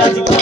olhar